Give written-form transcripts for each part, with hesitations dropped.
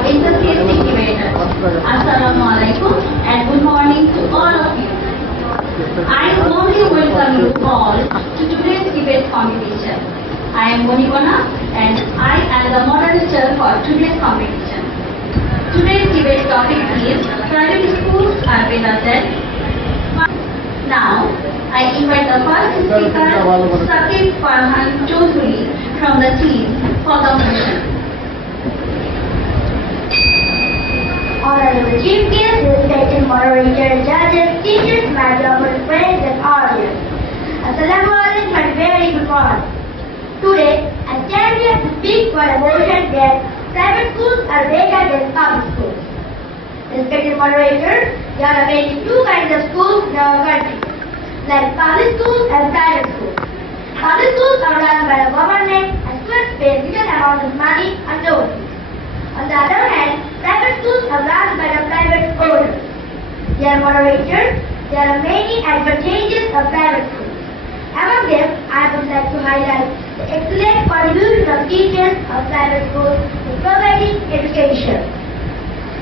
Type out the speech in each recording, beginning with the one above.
our enthusiastic debaters. Assalamu alaikum and good morning to all of you. I warmly welcome you all to today's debate competition. I am Monibana and I am the moderator for today's competition. Today's debate topic is private schools are better than. Now, I invite the first speaker, Sakib Farhan Choudhury from the team for the motion. Honorable Chief Guest, respected moderator, judges, teachers, my beloved friends and audience. Assalamu alaikum and very good morning. Today, I stand here to speak for a motion that private schools are better than public schools. Respected moderator, there are mainly two kinds of schools in our country, like public schools and private schools. Public schools are run by the government and students pay little amount of money and loans. On the other hand, private schools are run by the private owners. Dear moderator, there are many advantages of private schools. Among them, I would like to highlight the excellent contribution of teachers of private schools in providing education.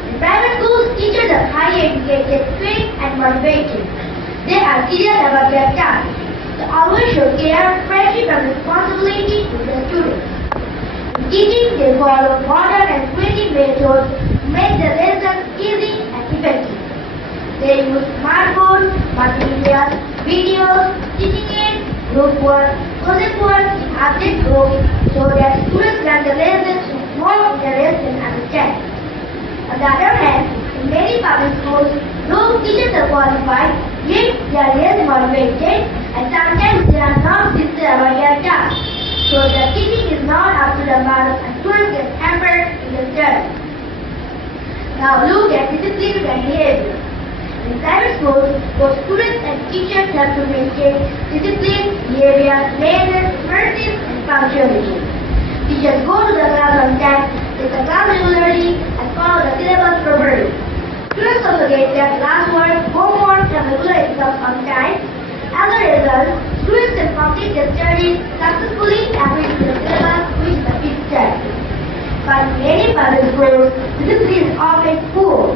In private schools, teachers are highly educated, trained and motivated. They are serious about their task. They always show care, friendship and responsibility to their students. In teaching, they follow modern and creative methods to make the lessons easy and effective. They use smartphones, multimedia, videos, teaching aids, group work, project work in object groups so that students learn the lessons with more interest and understanding. On the other hand, in many public schools, those teachers are qualified, yet they are less motivated and sometimes they are not sincere about their task. So the teaching is not up to the mark and students get hampered in the study. Now look at discipline and behavior. In private schools, both students and teachers have to maintain discipline, behavior, manners, mercy, and punctuality. Teachers go to the class on time, take the class regularly, and follow the syllabus properly. Students also get their classwork, homework, and regular exams on time. As a result, students can complete their studies successfully according to the syllabus which the fixed time. But in many public schools, discipline is often poor.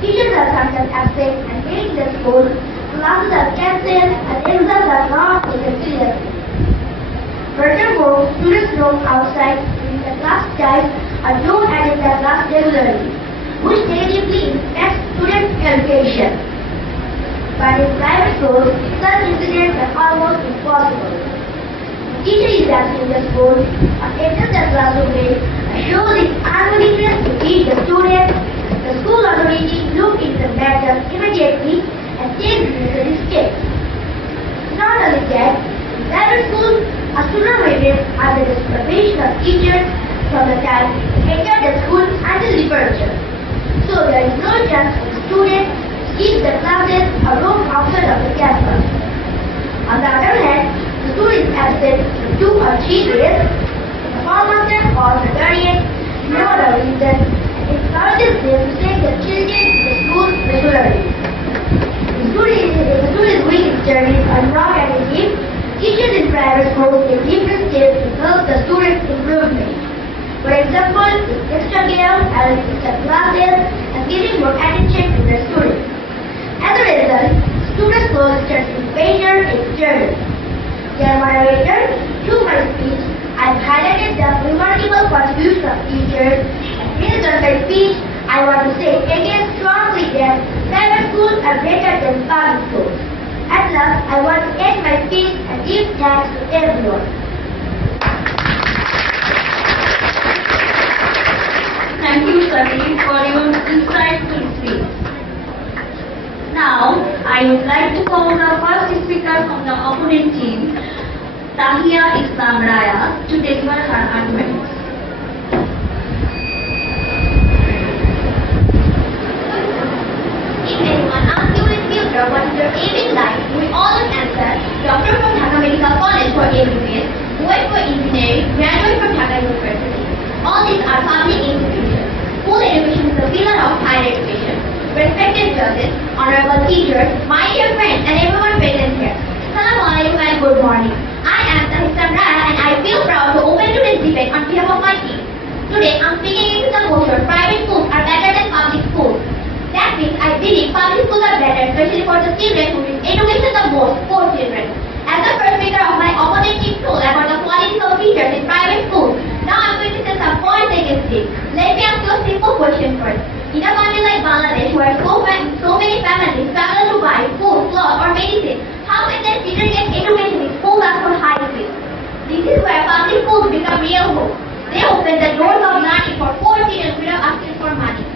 Teachers are sometimes absent and late in the school, classes are cancelled, and exams are not taken seriously. Furthermore, students roam outside during the class time or don't attend the class regularly, which negatively impacts students' education. But in private schools, such incidents are almost impossible. The teacher is absent in the school or enters the classroom late and shows its unwillingness to teach the students. The school authority looks into the matter immediately and takes necessary steps. Not only that, in private schools, a student may live under the supervision of teachers from the time they enter the school until departure. So there is no chance for the student to skip the classes or roam outside of the campus. On the other hand, the student is absent for 2 or 3 days. The formaster or the guardian know the reason and encourages them to take the children to the school regularly. If the student is weak in studies or not attentive, teachers in private schools take different steps to help the student's improvement. For example, with extra care, adding extra classes, and giving more attention to the students. As a result, students grow in better experience. Dear moderator, through my speech, I have highlighted the remarkable contribution of teachers, and based on my speech, I want to say again strongly that private schools are better than public schools. At last, I want to end my speech and give thanks to everyone. Thank you, Sakib, for your insightful speech. Now, I would like to call the first speaker from the opponent team, Tahia Islam Raya, to deliver her argument. If anyone asks you in future what is your aim in life, we always answer, doctor from Dhaka Medical College for MBBS, boy for engineering, graduate from Dhaka University. All these are public institutions. School education is the pillar of higher education. Respected judges, honorable teachers, my dear friends, and everyone present here. Assalamu alaikum and good morning. I am Tahia Raya and I feel proud to open today's debate on behalf of my team. Today, I'm speaking into the motion private children who need education the most, poor children. As the first speaker of my opponent team told about the qualities of teachers in private schools, now I'm going to say some points against it. Let me ask you a simple question first. In a country like Bangladesh, where so many families struggle to buy food, clothes, or medicine, how can their children get education in schools as for high fees? This is where public schools become real hope. They open the doors of learning for poor children without asking for money.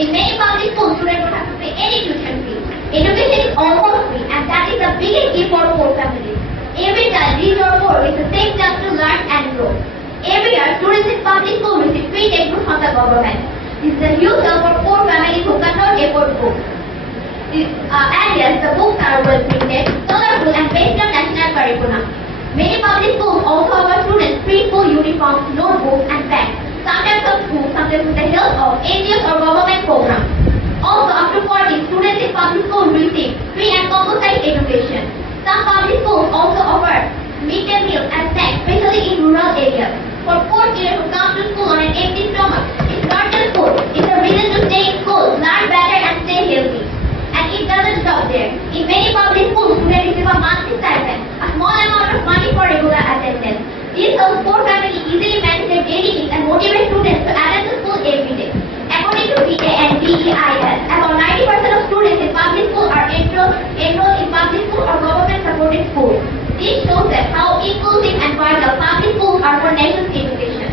In many public schools, students don't have to pay any tuition fee. Education is almost free, and that is the biggest gift for poor families. Every child, rich or poor, gets the same chance to learn and grow. Every year, students in public schools receive free textbooks from the government. This is a huge help for poor families who cannot afford books. And yes, the books are well printed, colorful, and based on national curriculum. Many public schools also offer students free school uniforms, notebooks, and bags. Sometimes from school, sometimes with the help of NGOs or government programs. Also, up to 40 students in public schools receive free and compulsory education. Some public schools also offer midday meals and snacks, especially in rural areas. For poor children who come to school on an empty stomach, it's not just food, it's a reason to stay in school, learn better, and stay healthy. And it doesn't stop there. In many public schools, students receive a monthly stipend, a small amount of money for regular attendance. This helps poor families easily manage their daily needs and motivate students to attend the school every day. According to BA and BEIS, about 90% of students in public school are enrolled in public school or government-supported schools. This shows that how inclusive and vital public schools are for nation's education.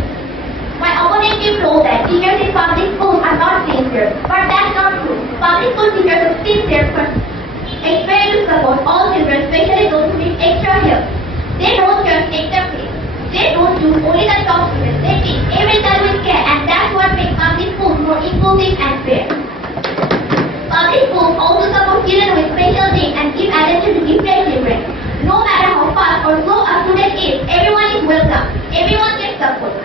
My opponent team told that teachers in public schools are not sincere, but that's not true. Public school teachers are sincere for expect to support all children, especially those who need extra help. They don't just take the place. They don't choose only the top students. They treat every child with care, and that's what makes public schools more inclusive and fair. Public schools also support children with special needs and give attention to gifted children. No matter how fast or slow a student is, everyone is welcome. Everyone gets support.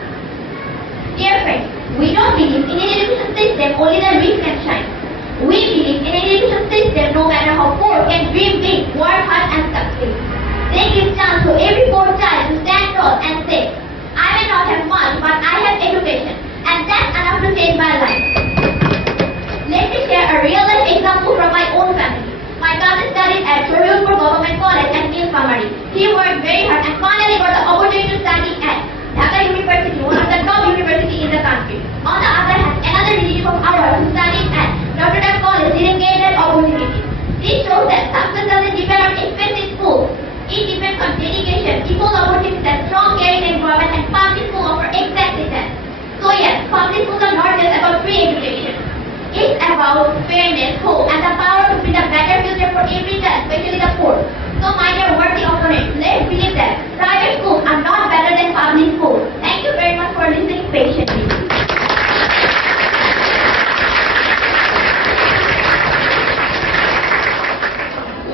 Dear friends, we don't believe in an education system only the rich can shine. We believe in an education system no matter how poor can dream big, work hard, and succeed. They give chance to every poor child to stand tall and say, I may not have much, but I have education, and that's enough to change my life. Let me share a real-life example from my own family. My cousin studied at Toriupur Government College and Nilphamari. He worked very hard and finally got the opportunity to study at Dhaka University, one of the top universities in the country. On the other hand, another relative of ours who studied at Notre Dame College didn't get that opportunity. This shows that success doesn't depend on expensive schools. It depends on dedication, equal opportunities, and strong caring environment, and public schools offer exactly that. So yes, public schools are not just about free education. It's about fairness, hope, and the power to build a better future for every child, especially the poor. So my dear worthy opponents, let's believe that private schools are not better than public schools. Thank you very much for listening patiently.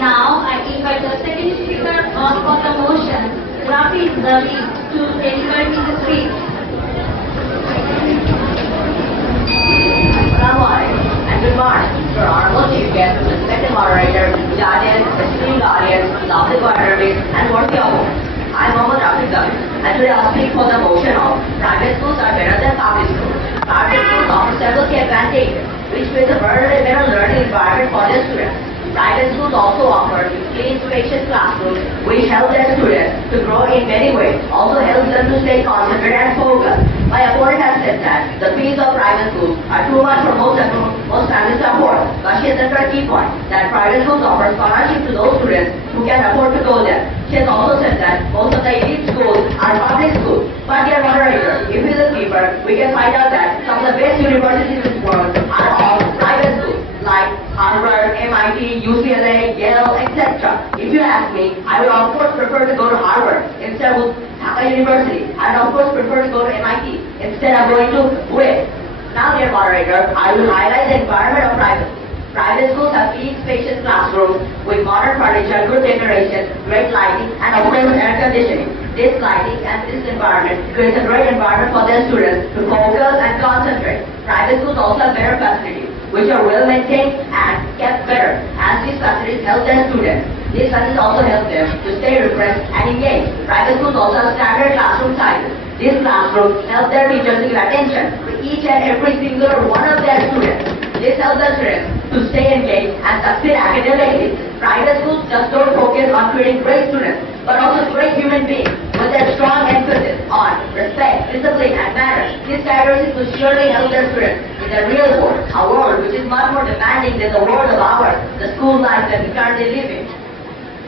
Now I invite the second speaker on for the motion, Rafi Zali, to deliver his speech. And good morning to our honorable chief guest, respected moderator, judges, esteemed audience, lovely coordinators, and worthy opponents. I'm Mohammad Rafi Zali, and today I'll speak for the motion of private schools are better than public schools. Private schools offer several key advantages, which create a better learning environment for their students. Private schools also offer clean, spacious classrooms, which help their students to grow in many ways, also helps them to stay concentrated and focused. My opponent has said that the fees of private schools are too much for most families to afford, but she has said a key point, that private schools offer scholarship to those students who can afford to go there. She has also said that most of the elite schools are public schools. But dear moderator, if we look deeper, we can find out that some of the best universities in this world are all private schools, like Harvard, MIT, UCLA, Yale, etc. If you ask me, I would of course prefer to go to Harvard instead of Dhaka University. I would of course prefer to go to MIT instead of going to WIT. Now, dear moderator, I will highlight the environment of private schools. Private schools have clean, spacious classrooms with modern furniture, good decoration, great lighting, and of course air conditioning. This lighting and this environment creates a great environment for their students to focus and concentrate. Private schools also have better facilities, which are well maintained and kept better, as these facilities help their students. These facilities also help them to stay refreshed and engaged. Private schools also have standard classroom sizes. These classrooms help their teachers to give attention to each and every single one of their students. This helps the students to stay engaged and succeed academically. Private schools just don't focus on creating great students, but also great human beings with their strong emphasis on respect, discipline, and manners. These characteristics will surely help their students in the real world, a world which is much more demanding than the world of ours, the school life that we currently live in.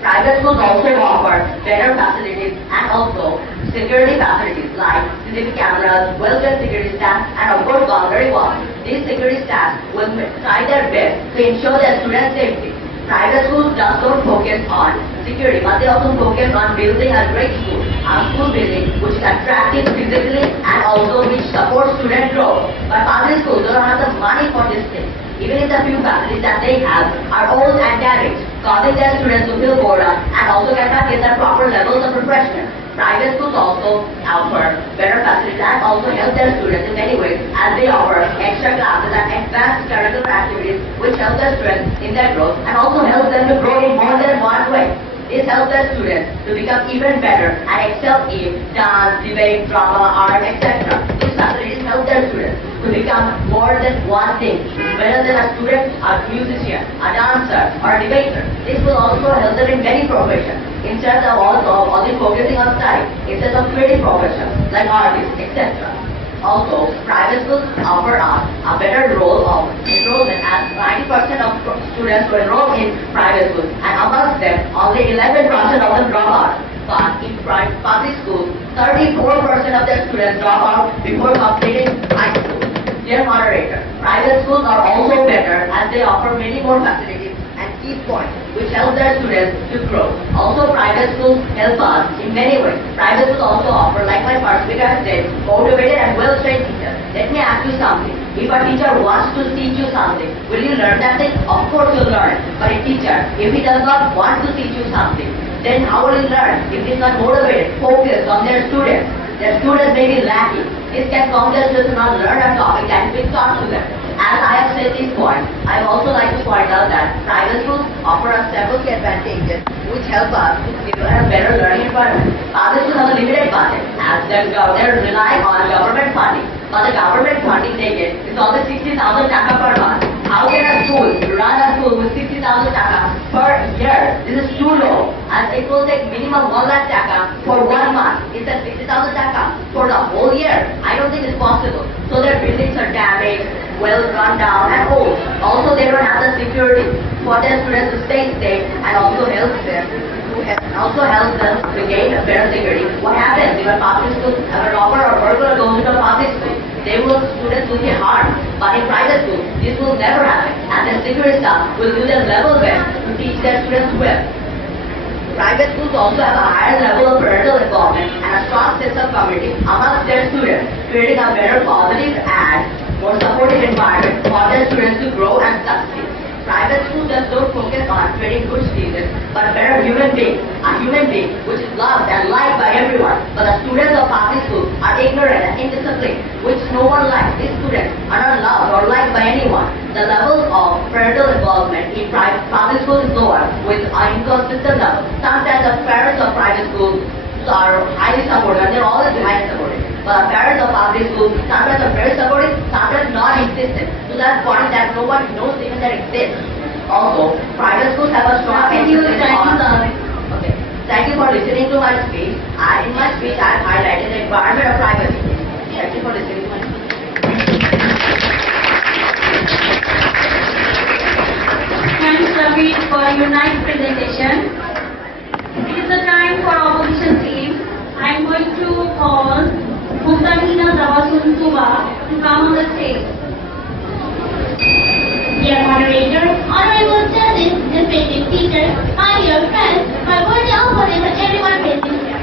Private schools also offer better facilities and also security facilities like CCTV cameras, well-trained security staff, and of course boundary walls. These security staff will try their best to ensure their students' safety. Private schools just don't focus on security, but they also focus on building a great school, a school building which is attractive physically and also which supports student growth. But public schools don't have the money for this thing. Even if the few facilities that they have are old and damaged, causing their students to feel boredom and also cannot get the proper levels of refreshment. Private schools also offer better facilities and also help their students in many ways as they offer extra classes and advanced curricular activities which help their students in their growth and also help them to grow in more than one way. This helps their students to become even better and excel in dance, debate, drama, art, etc. These facilities help their students to become more than one thing, whether they're a student, a musician, a dancer, or a debater. This will also help them in many professions, instead of also only focusing on study, instead of creative professions like artists, etc. Also, private schools offer us a better role of enrollment as 90% of students who enroll in private schools and amongst them only 11% of them drop out. But in public schools, 34% of their students drop out before completing high school. Dear moderator, private schools are also better as they offer many more facilities and key points which help their students to grow. Also, private schools help us in many ways. Private schools also offer, like my first speaker said, motivated and well-trained teachers. Let me ask you something. If a teacher wants to teach you something, will you learn that thing? Of course you'll learn it. But a teacher, if he does not want to teach you something, then how will he learn if he is not motivated, focused on their students? Their students may be lacking. This can cause their students to not learn a topic that is being taught to them. As I have said these points, I would also like to point out that private schools offer us several key advantages which help us to develop a better learning environment. Public schools have a limited budget as they're relying on government funding. But the government funding they get is always 60,000 taka per month. How can a school run a school with 60,000 taka per year? This is too low, as it will take minimum 1 lakh taka for 1 month. It's at 60,000 taka for the whole year. I don't think it's possible. So their buildings are damaged, well run down and old. Also, they don't have the security for their students to stay safe and also help them to gain a better security. What happens if a public school, if a robber or burglar goes into a public school? Students will get harmed. But in private schools, this will never happen, and the security staff will do their level best to teach their students well. Private schools also have a higher level of parental involvement and a strong sense of community amongst their students, creating a better positive and more supportive environment for their students to grow and succeed. Private schools just don't focus on creating good students, but better human beings, a human being which is loved and liked by everyone. But the students of public schools are ignorant and indisciplined, which no one likes. These students are not loved or liked by anyone. The levels of parental involvement in public schools is lower, with an inconsistent level. Sometimes the parents of private schools are highly supportive and they're always highly supportive. But parents of public schools sometimes are very supportive, sometimes not existent, to that point that no one knows even that exists. Also, private schools have a strong emphasis on... Okay. Thank you for listening to my speech. In my speech, I have highlighted the environment of private schools. Thank you for listening to my speech. Thanks, Ravi, for your nice presentation. It is the time for opposition team. I am going to call Musamina Zawasuntuba to come on the stage. Dear moderator, honorable judges, respected teachers, my dear friends, my worthy opponents and everyone present here.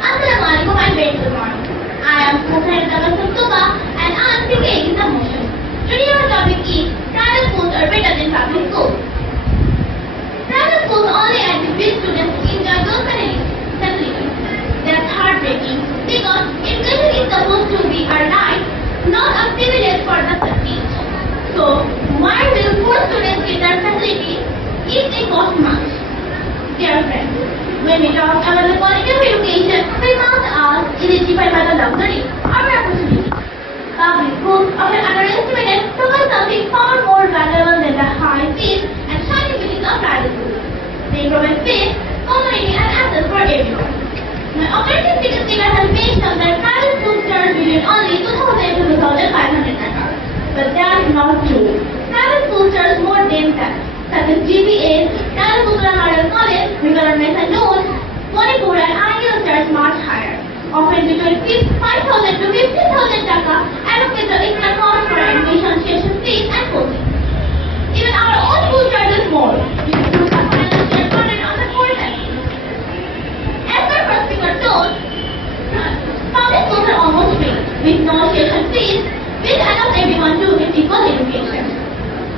Assalamu alaikum and very good morning. I am Musamina Zawasuntuba and I am speaking the motion. Today our topic is private schools are better than public schools. Private schools only admit students in their good facilities. That's heartbreaking because education is supposed to be a right, not a privilege for the succeed. So, why will poor students get their facilities if they cost much? Dear friends, when we talk about the quality of education, we must ask, is it defined by the luxury or opportunity? Public schools often underestimated provide something far more valuable than the high fees and shiny buildings of private schools. They provide space, community, and access for everyone. My operating statistic has based on that private schools charge between only 2,000 to 2,500 naira. But that is not true. Private schools charge more than that, such as GPAs, Nalagundra Model College, Government and Noon, Manipur and IEL charge much higher, often between 5,000 to 15,000 taka, allocated the extra cost for admission, tuition fees, and coaching. Even our own school charges more, which puts a financial burden on the poor families. As our first speaker told, public schools are almost free, with no tuition fees, which allows everyone to get equal education.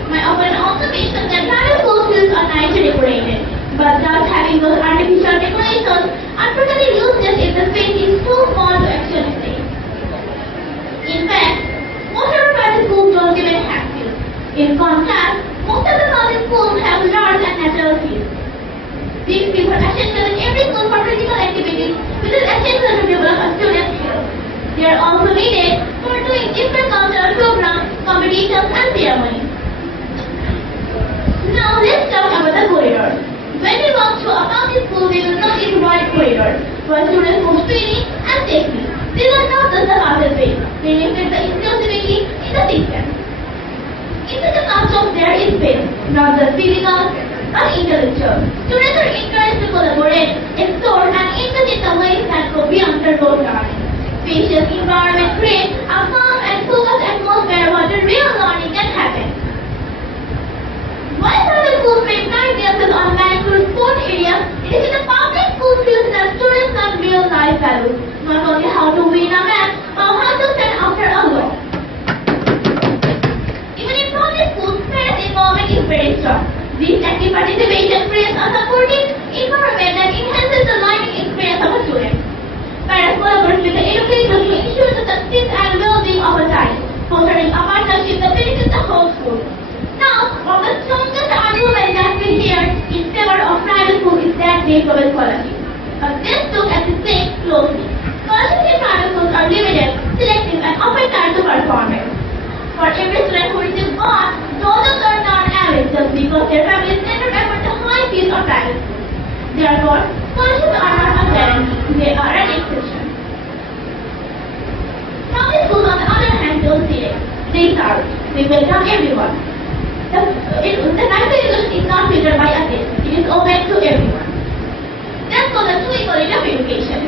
My opponent also mentioned that private school fields are nicely decorated, but just having those artificial decorations are totally useless if the space is too small to actually stay. In fact, most of the private schools don't even have fields. In contrast, most of the public schools have large and natural fields. These fields are essential in every school for physical activities, which is essential to develop a student's skills. They are also needed for doing intercultural programs, competitions, and ceremonies. Now let's talk about the corridors. When we walk through a public school, we will notice wide corridors where students move freely and safely. These are not just the pathways, they reflect the inclusivity in the system. Inside the classroom there is space, not just physical but intellectual. Students are encouraged to collaborate, explore, and engage in the ways that go beyond their rote learning. Spacious environment creates a calm and focused atmosphere where the real learning can happen. While private schools may pride themselves on manicured sport areas, it is in the public school fields that students learn real life values, not only how to win a match, but how to stand after a loss. Even in public schools, parent involvement is very strong. This active participation creates a supportive environment that enhances the learning experience of a student. Parents collaborate with the educators to ensure the success and well-being of a child, fostering a partnership that benefits the whole school. Now, one of the strongest arguments that we hear in favor of private schools is that they provide quality. But let's look at this thing closely. Scholarships in private schools are limited, selective, and often tied to performance. For every student who receives one, dozens are not average just because their families never afford the high fees of private schools. Therefore, scholarships are not a guarantee, they are an exception. Public schools, on the other hand, don't select. They serve. They welcome everyone. The national education is not filtered by a test. It is open to everyone. That's called the true equality of education.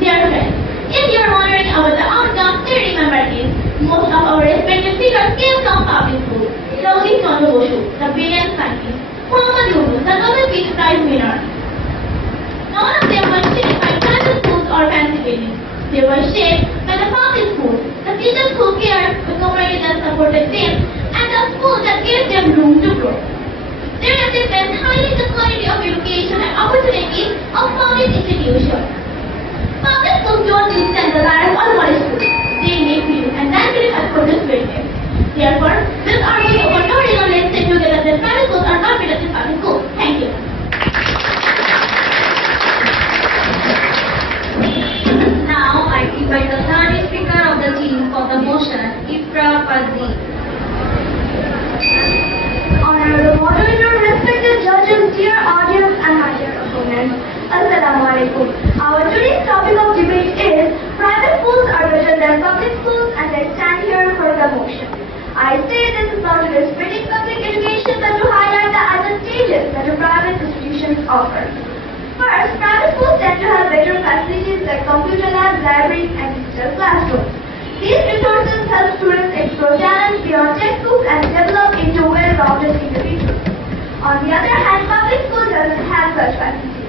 Dear friends, if you are wondering about the outcome, then remember this. Most of our respected figures came from public schools. Jagdish Chandra Bosu, the brilliant scientist. Muhammad Yunus, the Nobel Peace Prize winner. None of them were shaped by private schools or fancy buildings. They were shaped by the public schools, the teachers who cared, the community that supported them, and the schools that gave them room to grow. Their achievements highlight the quality of education and opportunities of public institutions. Public schools don't withstand the ladder of ordinary schools. They need views and naturally have produced greatness. Therefore, this argument over no reason let's say together that private schools are not better than public schools. Thank you. Now, I invite the third speaker of the team for the motion, Ifra Fazli. Honorable moderator, respected judges, dear audience, and my dear opponents, Assalamu alaikum. Our today's topic of debate is private schools are better than public schools, and I stand here for the motion. I say this is not to discredit public education, but to highlight the advantages that the private institutions offer. First, private schools tend to have better facilities like computer labs, libraries, and digital classrooms. These resources help students explore talents beyond textbooks and develop into well-rounded individuals. On the other hand, public schools doesn't have such facilities.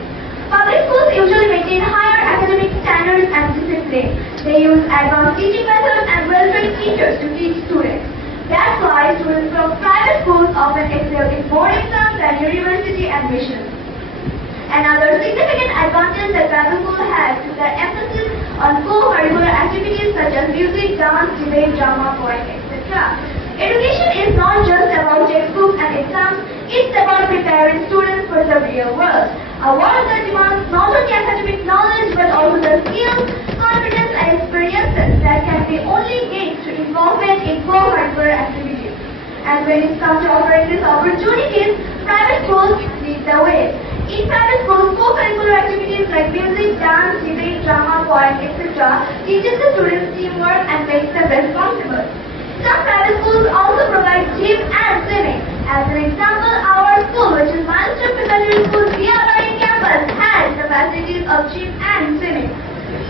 Public schools usually maintain higher academic standards and discipline. They use advanced teaching methods and well-trained teachers to teach students. That's why students from private schools often excel in board exams and university admissions. Another significant advantage that private schools have is their emphasis on co-curricular activities such as music, dance, debate, drama, poetry, etc. Education is not just about textbooks and exams, it's about preparing students for the real world. A world that demands not only academic knowledge but also the skills, confidence, and experiences that can be only gained through involvement open in co-curricular activities. And when it comes to offering these opportunities, private schools lead the way. In private schools, co-curricular activities like music, dance, debate, drama, poem, etc. teaches the students teamwork and makes them responsible. Some private schools also provide gym and swimming. As an example, our school, which is Milestone Preparatory School, in campus, has the facilities of gym and swimming.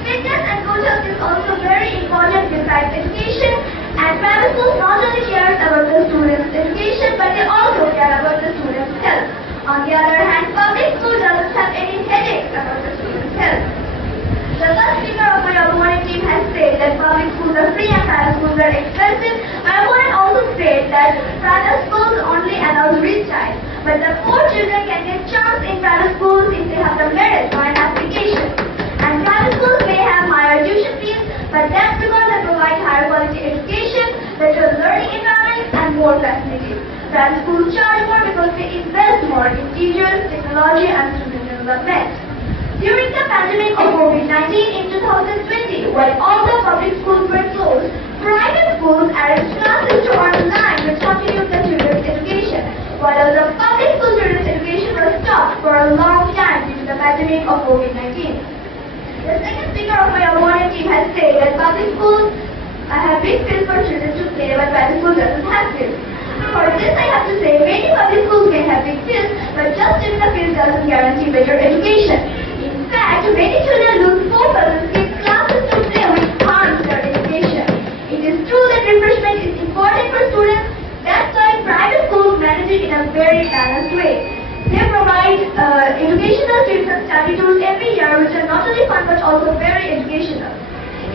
Fitness and coaches is also very important besides education, and private schools not only care about the students' education, but they also care about the students' health. On the other hand, public school doesn't have any headaches about the students' health. The first speaker of my opponent team has said that public schools are free and private schools are expensive. My opponent also said that private schools only allow the rich child, but the poor children can get chance in private schools if they have the merit for an application. And private schools may have higher tuition fees, but that's because they provide higher quality education, better learning environments, and more facilities. Private schools charge more because they invest more in teachers, technology, and student development. During the pandemic of COVID-19 in 2020, when all the public schools were closed, private schools arranged classes to online which continued the children's education, while the public school children's education was stopped for a long time due to the pandemic of COVID-19. The second speaker of my opponent team has said that public schools have big fields for children to play, but private schools doesn't have fields. For this, I have to say many public schools may have big fields, but just in the field doesn't guarantee better education. In fact, many children lose focus and skip classes to play, which harms their education. It is true that refreshment is important for students. That's why private schools manage it in a very balanced way. They provide educational trips and study tours every year, which are not only fun but also very educational.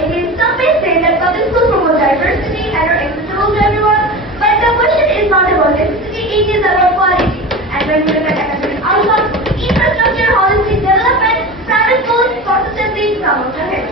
Again, some may say that public schools promote diversity and are accessible to everyone, but the question is not about necessity, it is about quality. And when we look at academic outcomes, infrastructure, holistic development, private schools consistently come out ahead.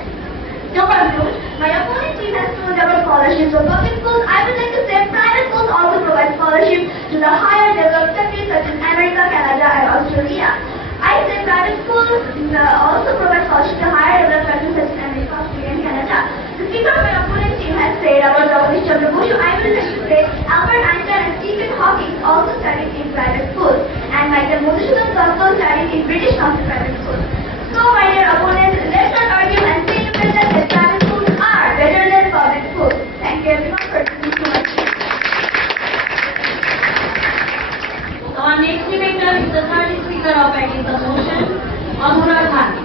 To conclude, my opponent team has told about scholarships for public schools. I would like to say private schools also provide scholarships to the higher developed countries such as America, Canada, and Australia. I say private schools also provide scholarships to higher developed countries such as America, Australia, and Canada. The speaker of my opponent team has said about Dr. Chandra Boshu. I would like to say Albert Einstein and Stephen Hawking also studied in private schools, and Michael Madhusudan also studied in British Council private schools. So, my dear opponents, let's not argue and say that private schools are better than public schools. Thank you everyone for listening to my speech. Our next debater is the third speaker of against the motion, Anurag Gandhi.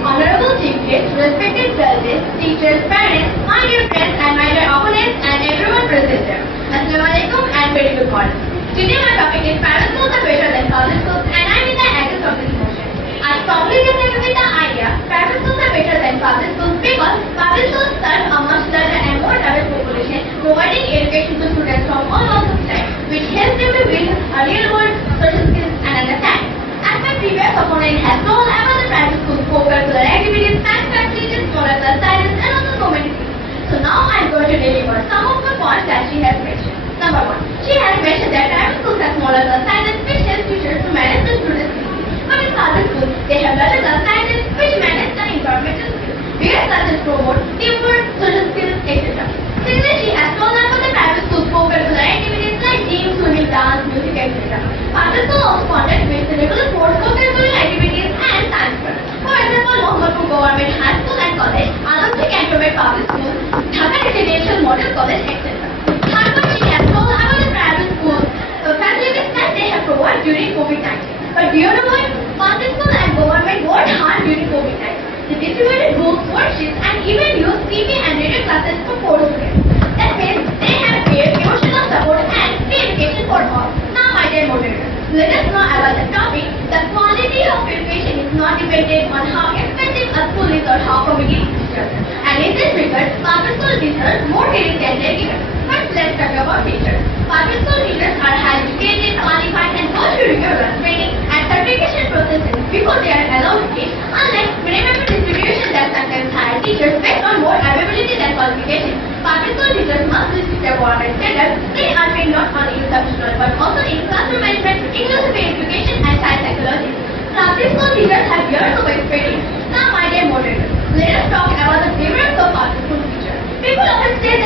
Honorable Chief Guest, respected judges, teachers, parents, my dear friends and my dear opponents and everyone present here. Assalamu alaikum and very good morning. Today my topic is private schools are better than public schools and I am in the against of this motion. I strongly disagree with the idea private schools are better than public schools because public schools serve a much larger and more diverse population, providing education to students from all walks of life, which helps them to build a real world social skills and understanding. As my previous opponent has told about the private schools co-curricular activities, science facilities, molecular science, and also so many things. So now I am going to deliver some of the points that she has mentioned. Number one, she has mentioned that private schools have molecular science which helps teachers to manage the students' skills. But in public schools, they have molecular science which manage the environmental skills, where such as promote teamwork, social skills, etc. Similarly, she has told about the private schools co-curricular activities like gym, swimming, dance, music, etc. Public schools also conduct regular sports, co-curricular activities, and science fairs. For example, Mohammadpur Government High School and College, Alamchi Cantonment Public School, Dhaka Residential Model College, etc. Third one, she has told about the private schools facilities that they have provided during COVID-19. But do you know what? Public schools and government worked hard during COVID-19. They distributed books, worksheets, and even used TV and radio classes for photo students. That means they have paid emotional support and free education for all. Now, my dear moderators, let us know about the topic. The quality of education is not dependent on how expensive a school is or how committed teachers. And in this regard, public school teachers more merit than their givers. First, let's talk about teachers. Public school teachers are highly educated, qualified, and go through rigorous training and certification processes before they are allowed to teach. Unlike minimum distribution that sometimes hire teachers based on more availability than qualification. Public school teachers must visit their government standards. They are trained not only in substitutional but also in classroom management, inclusive education, and science psychology. Public school teachers have years of experience. Now, my dear moderators, let us talk about the difference of public school teachers. People often say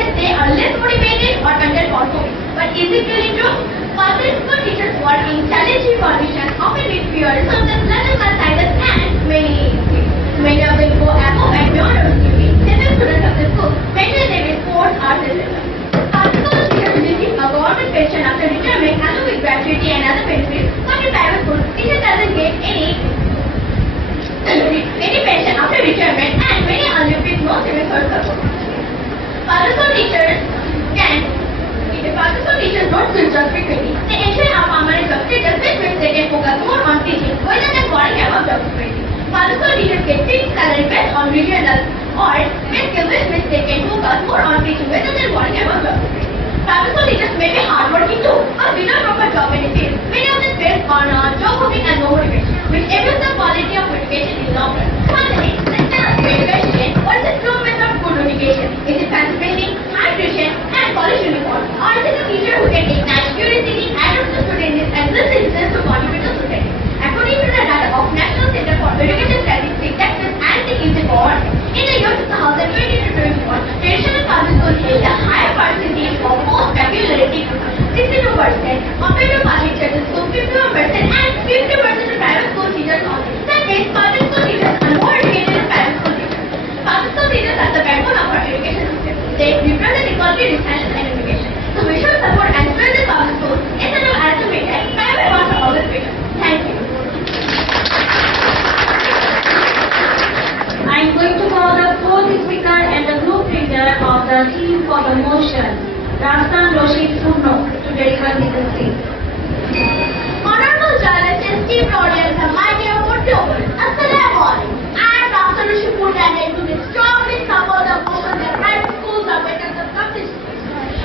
easily true. Public school teachers work in challenging conditions, often with fewer resources, learning materials, and many of them go above and beyond our duty. Several students of the school maintain their sports, arts, etc. Public school teachers receive a government pension after retirement along with gratuity and other benefits, but in private schools, teachers doesn't get any pension after retirement and many are left with no savings or support. Public school teachers don't switch jobs frequently. They ensure a permanent job status, which means they can focus more on teaching rather than worrying about job security. Public school teachers get fixed salary based on regional or base skills, which means they can focus more on teaching rather than worrying about job security. Private school teachers may be hardworking too, but without proper job benefits, many of them based on job hopping and no motivation, which affects the quality of education in long run. Finally, let's ask education, what is the true method of good education? Is it fancy painting, high tuition, and polished uniform? Or is it a teacher who can ignite curiosity, adopt the students, and build citizens to contribute to society? According to the data of National Center for Education Statistics, Texas and the Institute for in the year 2020-21, traditional public schools held a higher percentage of post-matriculation, 62%, compared to public church schools, 51%, and 50% of private school teachers only. That means public school teachers are more educated than private school teachers. Public school teachers are the backbone of our education system. They represent equality, resilience, and education. So we should support and strengthen public schools instead of assuming that private ones are always better. Thank you. I am going to call the fourth speaker and the group leader of the team for the motion, Rastan Roshid Surno, to deliver his speech. Honorable judges, esteemed audience, and my dear viewers, Assalamu alaikum. I am Dr. Rishipur and I do strongly support the motion that private schools are better than public schools.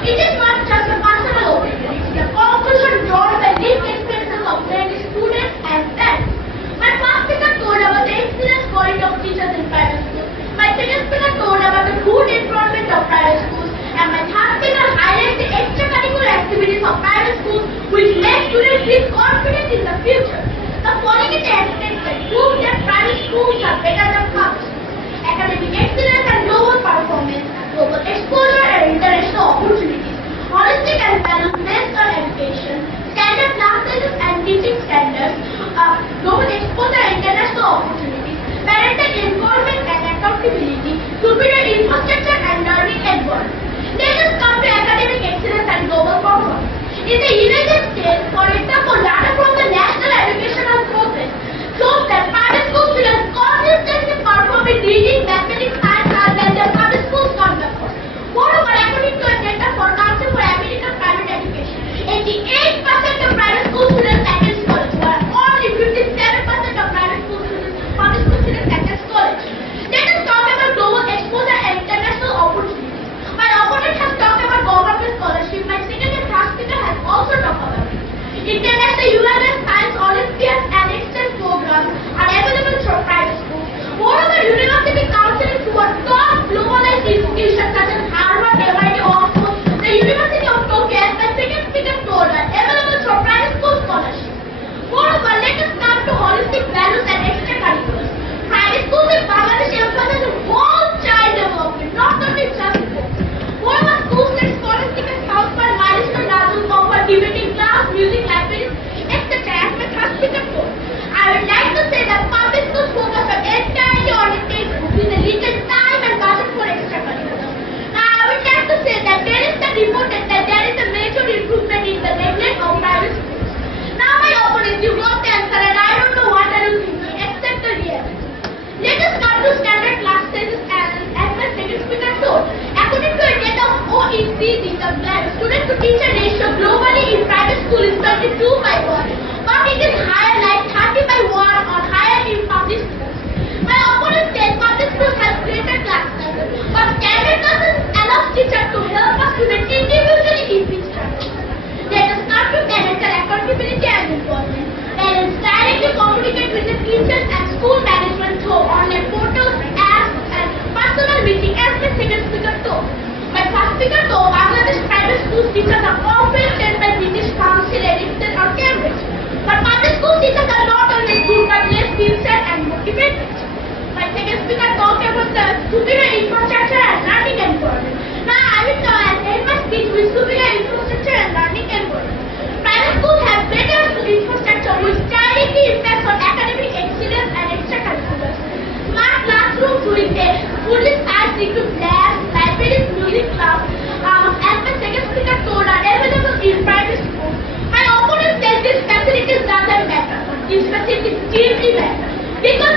It is not just a personal opinion, it is a conclusion drawn by lived experiences of many students and parents. My first speaker told about the excellent quality of teachers in private schools. My second speaker told about the good environment of private schools. And my third speaker highlights the extracurricular activities of private schools which let students feel confident in the future. The following is the evidence that prove that private schools are better than public schools. Academic excellence and global performance, global exposure and international opportunities, holistic and balanced based on education, standard class sizes and teaching standards, global exposure and international opportunities, parental involvement and accountability, superior infrastructure and learning environment. Let us come to academic excellence and global performance. In the United States, for example, data from the National Educational Progress shows that private school students consistently perform in reading, mathematics, science rather than their public school counterparts. Moreover, according to a data for Council for American Private Education, 88% of private school students attend college, while only 57% of public school students attend college. Let us talk about global exposure and international opportunities. My opponent has talked about government scholarship. My second and third speaker has also talked about it. International UNS Science Olympiads and exchange programs are available through private schools. Moreover, university counseling towards top globalized institutions such as Harvard, MIT, Oxford, the University of Tokyo, as my second speaker told us, available through private school scholarships. Moreover, let us come to holistic values and extracurriculars. Private schools in Bangladesh emphasize on whole child development, not only just books. Moreover, schools like scholastic and South Park, Milestone Preparatory offer debating class, music, libraries, etc. as my third speaker told. I would like to say that public schools focus on entirely on a textbook with a little time and budget for extracurriculars. Now, I would like to say that there is the reported that there is a major improvement in the neglect of private schools. Now, my opponent, you got the answer and I don't know what are you thinking except the reality. Let us come to standard class sizes as my second speaker told. According to a data of OECD, the student to teacher ratio globally in private school is 32:1, but it is higher like 30:1 or higher in public schools. My opponent says public schools have greater class sizes, but standard classes allow teachers to help a student individually if he struggles. Let us come to parental accountability and involvement. Parents directly communicate with the teachers and school management through online portals, apps, and personal meeting as the second speaker told. My first speaker told Bangladesh private school teachers are often led by British Council, Edison, or Cambridge. But public school teachers are not always good but less sincere and motivated. My second speaker talked about the superior infrastructure and learning environment. Now I will end my speech with superior infrastructure and learning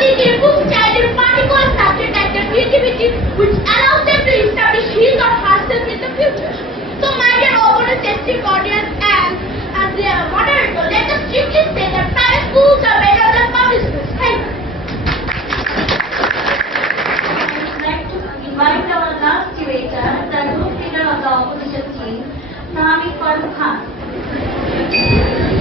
They can book child in particular subject and their creativity, which allows them to establish his or herself in the future. So, my dear opponents, esteemed audience, and as their moderator, let us strictly say that private schools are better than public schools. Thank you. I would like to invite our last debater, the group leader of the opposition team, Naamik Farooq Khan.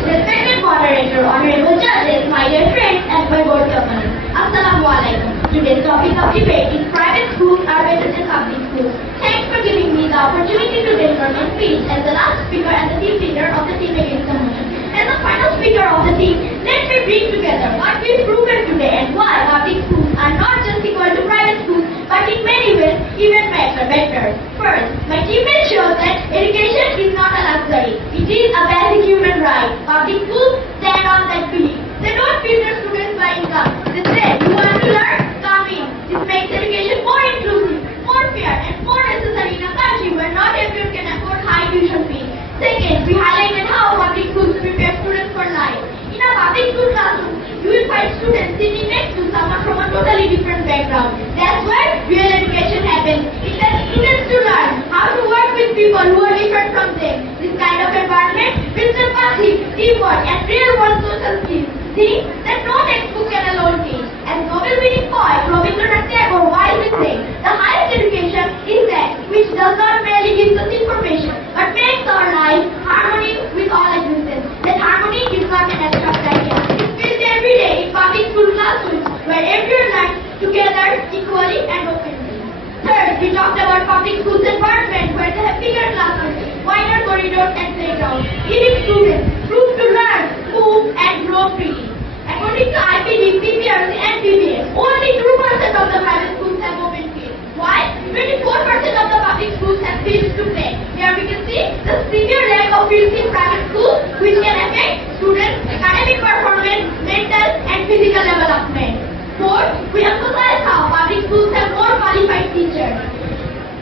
Respected moderator, honorable judges, my dear friends, and my board opponents. Assalamu alaikum. Today's topic of debate is private schools are better than public schools. Thanks for giving me the opportunity to deliver my speech as the last speaker and the team leader of the team against the motion. As the final speaker of the team, let me bring together what we've proven today and why public schools are not just equal to private schools, but in many ways even better. First, my teammates show that education is not a luxury. It is a basic human right. Public schools stand on that belief. They don't feed their students by income. They say, you want to learn? Come in. This makes education more inclusive, more fair, and more necessary in a country where not everyone can afford high tuition fees. Second, we highlighted how public schools prepare students for life. In a public school classroom, you will find students sitting next to someone from a totally different background. That's where real education happens. It helps students to learn how to work with people who are different from them. This kind of environment builds empathy, teamwork, and real-world social skills. Things that no textbook can alone teach. As Nobel-winning poet Rabindranath Tagore wisely said, the highest education is that which does not merely give us information, but makes our lives harmony with all existence. That harmony is not an abstract idea. It's built every day in public school classrooms, where everyone learns together equally and openly. Third, we talked about public schools environment where they have bigger classrooms, wider corridors and playgrounds, giving students room to learn, move and grow freely. According to IPD, PPRC and PBS, only 2% of the private schools have open fields. Why? 24% of the public schools have fields to play. Here we can see the severe lack of fields in private schools, which can affect students' academic performance, mental and physical development. Fourth, we emphasize how public schools have more qualified teachers.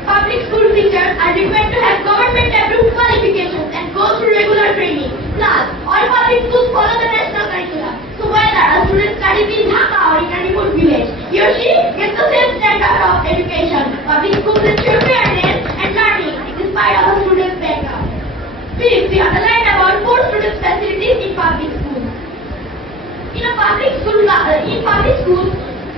Public school teachers are required to have government-approved qualifications and go through regular training. Plus, all public schools follow the national curriculum. So whether a student studies in Dhaka or in a remote village, he or she gets the same standard of education. Public schools ensure fairness and learning despite of a student's background. Fifth, we underlined about 4 student facilities in public schools. In public schools,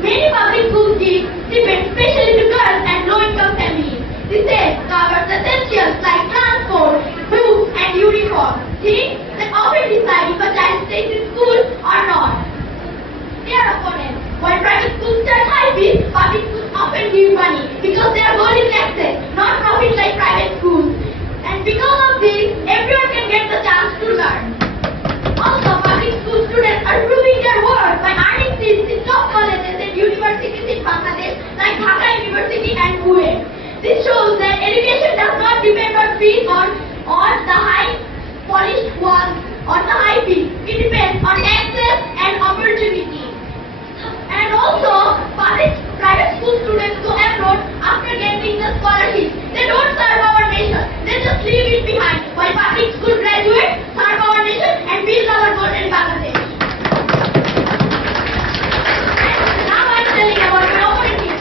many public schools give stipends especially to girls and low-income families. This aid covers essentials like transport, books, and uniform. Things that often decide if a child stays in school or not. Dear opponents, while private schools charge high fees, public schools often give money because their goal is access, not profit like private schools. And because of this, everyone can get the chance to learn. Also, public school students are proving their worth by earning seats in top colleges and universities in Bangladesh like Dhaka University and Kuwait. This shows that education does not depend on fees or on the high polished ones or the high fees. It depends on access and opportunity. And also, private school students go abroad after getting the scholarship. They don't serve our nation. They just leave it behind. While public school graduates serve our nation and build our golden Bangladesh. And now I'm telling about my opportunity.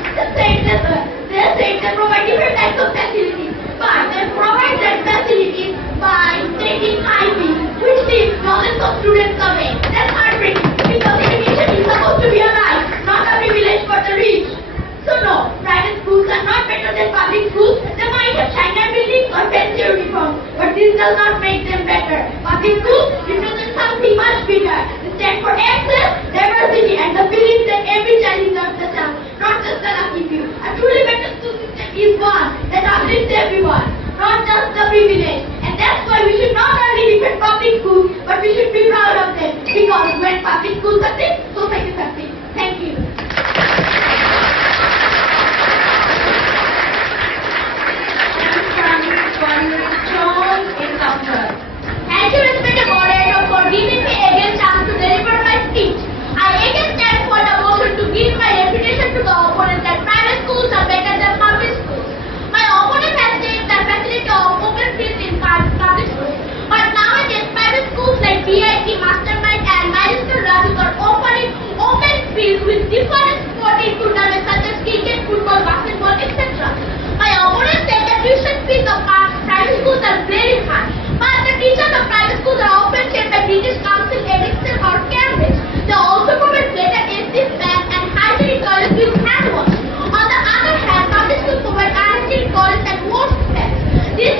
They say they provide different types of facilities, but they provide that facilities by taking high fees, which leaves thousands of students away. That's heartbreaking because education is with different sporting tournaments such as cricket, football, basketball, etc. My opponent said that tuition fees of private schools are very high, but the teachers of private schools are often paid by British Council, Edinburgh or Cambridge. They also provide better AC, fan and hygienic toilets with hand wash. On the other hand, public schools provide hygienic toilets and wash fans.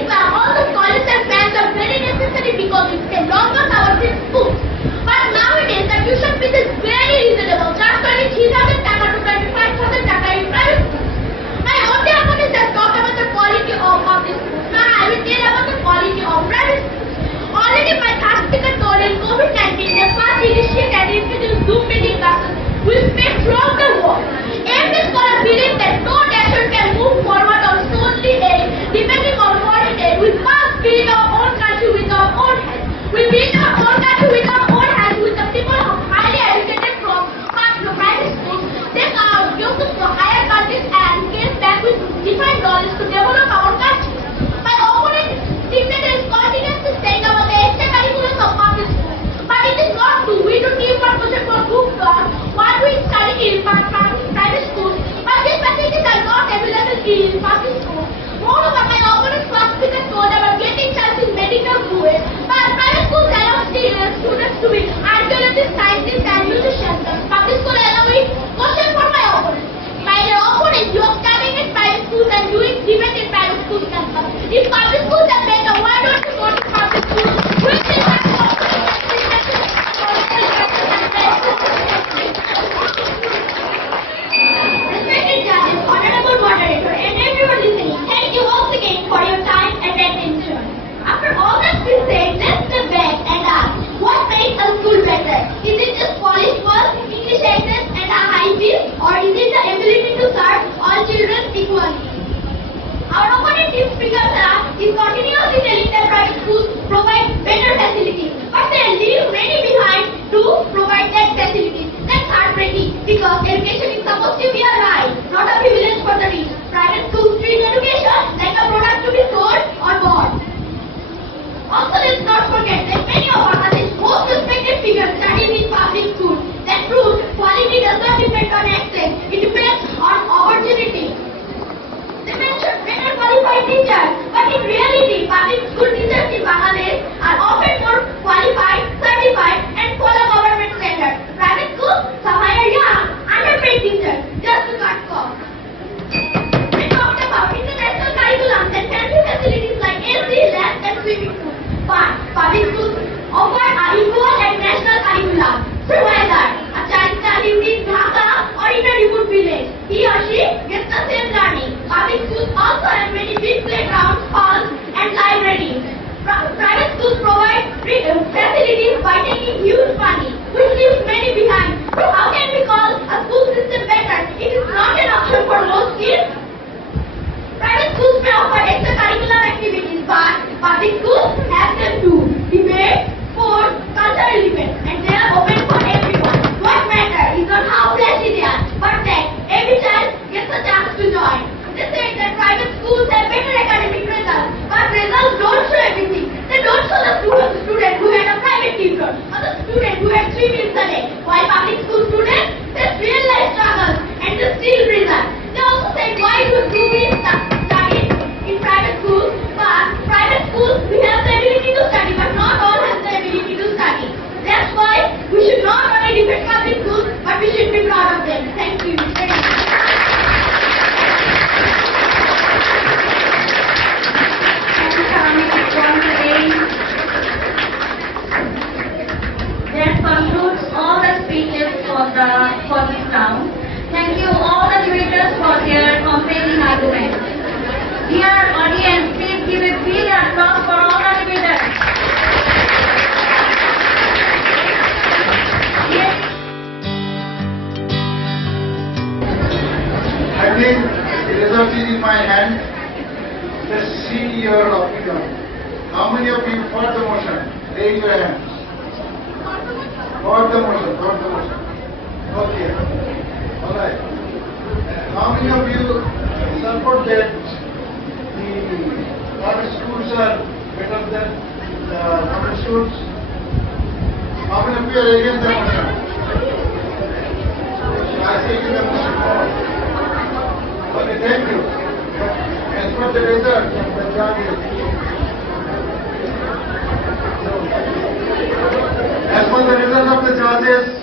All the toilets and fans are very necessary because we stay longer hours in school. But nowadays, the tuition fees is very reasonable, just 23,000 taka to 25,000 taka in private schools. My only opponent has talked about the quality of public schools. Now I will tell about the quality of private schools. Already my third speaker told in COVID-19, the first initiative and introduced Zoom meeting classes will spread throughout the world. Every scholar believes that no nation can move forward on solely aid, depending on foreign aid. We must build our own country with our own hands. We build our own country with our own hands with the people who are highly educated from private schools. Take our youth to higher countries and get back with different knowledge to develop our country. My opponent dictator is continuously saying about the extracurriculars of public schools. But it is not true. We do teamwork project for group work, what we study in private schools, but these facilities are not available in public schools. Moreover, my opponent first speaker told about getting chance in medical schools, but private schools allow students to be archaeologists, scientists and musicians. Public school allow it. Question for my opponent. My opponent, you are studying in private schools and doing debate in private schools campus. If public schools are better, why don't you go to public schools? Which is respected judges, honorable moderator, and everyone listening, thank you once again for your time and attention. After all that's been said, let's step back and ask, what makes a school better? Is it just polished walls, English accents, and a high fees, or is it the ability to serve all children equally? Our opponent chief speaker is continuously telling that private schools provide better facilities, but they leave many behind to provide that facilities. That's heartbreaking because education is supposed to be a right, not a privilege for the rich. Private schools treat education like a product to be sold or bought. Also, let's not forget that many of our country's most respected figures studied in public schools. That proves quality does not depend on access, it depends on opportunity. They mentioned better qualified teachers, but in reality, public school teachers in Bangladesh are often more qualified, certified, and follow government standards. Private schools some hire young, underpaid teachers just to cut costs. We talked about international curriculums and fancy facilities like AC, labs, and swimming pools. But public schools offer a equal and national curriculum. So whether a child studying in Dhaka or in a remote village, he or she gets the same learning. Public schools also have many big playgrounds, halls, and libraries. Private schools provide facilities by taking huge money, which leaves many behind. So how can we call a school system better if it's not an option for most kids? Private schools may offer extracurricular activities, but public schools have them too. Debate, sports, cultural events, and they are open for everyone. What matters is not how flashy they are, but that every child gets a chance to join. They say that private schools have better academic results, but results don't show everything. They don't show the student who had a private tutor or the student who had 3 meals a day, while public school students face real life struggles and they still result. They also say why should we study in private schools, but private schools we have the ability to study, but not all have the ability to study. That's why we should not only defend public schools, but we should be proud of them. Thank you very much. That concludes all the speeches for this round. Thank you all the debaters for their compelling arguments. Dear audience, please give a big applause for all the debaters. Yes. I think the result is in my hand. Let's see your opinion. How many of you for the motion? Raise your hands. For the motion, for the motion. Okay. All right. How many of you support that the private schools are better than the public schools? How many of you are against the motion? I of the result of the judges. As per the result of the judges,